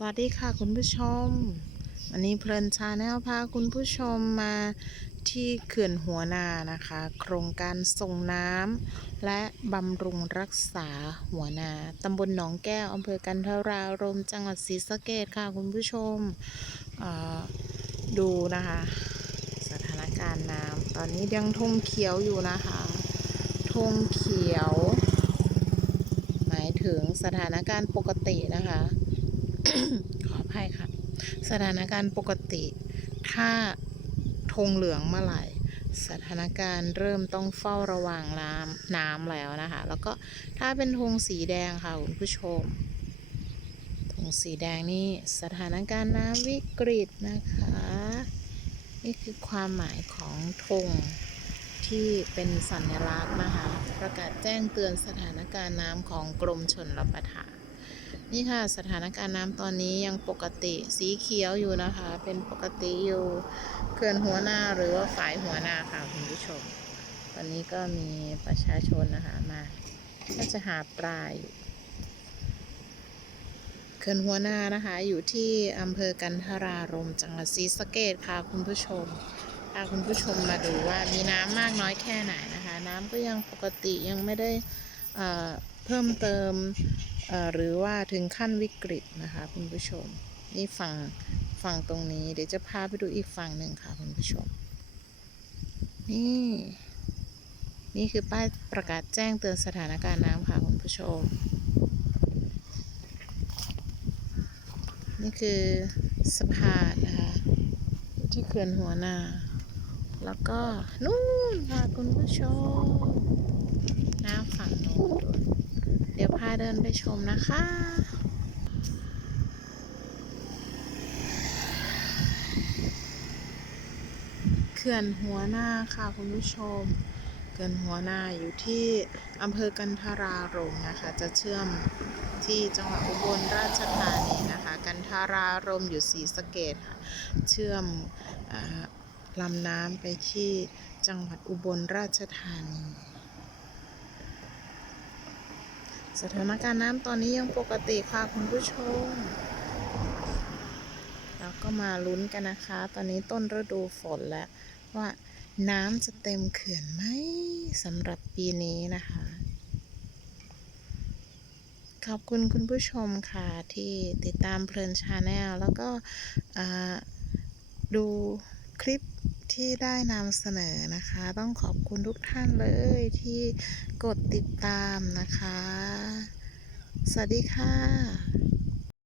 สวัสดีค่ะคุณผู้ชม วันนี้เพลินชาแนลพาคุณผู้ชมมาที่เขื่อนหัวนานะคะ โครงการส่งน้ำและบำรุงรักษาหัวนาตำบลหนองแก้วอำเภอกันทรารมจังหวัดศรีสะเกษค่ะคุณผู้ชมดูนะคะ สถานการณ์น้ำตอนนี้ยังธงเขียวอยู่นะคะธงเขียว หมายถึงสถานการณ์ปกตินะคะ ขออภัยค่ะ สถานการณ์ปกติ ถ้าธงเหลืองเมื่อไหร่สถานการณ์เริ่มต้องเฝ้าระวังน้ำน้ำแล้วนะคะ แล้วก็ถ้าเป็นธงสีแดงค่ะคุณผู้ชมธงสีแดงนี่สถานการณ์น้ำวิกฤตนะคะ นี่คือความหมายของธงที่เป็นสัญลักษณ์นะคะ ประกาศแจ้งเตือนสถานการณ์น้ำของกรมชนรับประทาน นี่ค่ะสถานการณ์น้ำตอนนี้ยังปกติสีเขียวอยู่นะคะ เป็นปกติอยู่เขื่อนหัวหน้าหรือว่าฝายหัวหน้าค่ะคุณผู้ชม ตอนนี้ก็มีประชาชนนะคะมาก็จะหาปลาอยู่เขื่อนหัวหน้านะคะอยู่ที่อำเภอกันทรารมจังหวัดศรีสะเกษค่ะคุณผู้ชมพาคุณผู้ชมมาดูว่ามีน้ำมากน้อยแค่ไหนนะคะ น้ำก็ยังปกติยังไม่ได้เพิ่มเติม หรือว่าถึงขั้นวิกฤตนะคะคุณผู้ชม นี่ฝั่งฝั่งตรงนี้ เดี๋ยวจะพาไปดูอีกฝั่งหนึ่งค่ะคุณผู้ชม นี่ นี่คือป้ายประกาศแจ้งเตือนสถานการณ์น้ำค่ะคุณผู้ชม นี่คือสะพานนะคะที่เขื่อนหัวนาแล้วก็นู่นค่ะคุณผู้ชม น้าฝั่งาเดินไปชมนะคะ เขื่อนหัวหน้าค่ะคุณผู้ชม เขื่อนหัวหน้าอยู่ที่อำเภอกันทรารมนะคะ จะเชื่อมที่จังหวัดอุบลราชธานีนะคะ กันทรารมอยู่ศรีสะเกดค่ะ เชื่อมอลำน้ำไปที่จังหวัดอุบลราชธานี สถานการณ์น้ำตอนนี้ยังปกติค่ะคุณผู้ชมเราก็มาลุ้นกันนะคะ ตอนนี้ต้นฤดูฝนแล้วว่าน้ำจะเต็มเขื่อนไหมสำหรับปีนี้นะคะ ขอบคุณคุณผู้ชมค่ะที่ติดตามเพลินชาแนลแล้วก็ดูคลิป ที่ได้นำเสนอนะคะ ต้องขอบคุณทุกท่านเลยที่กดติดตามนะคะ สวัสดีค่ะ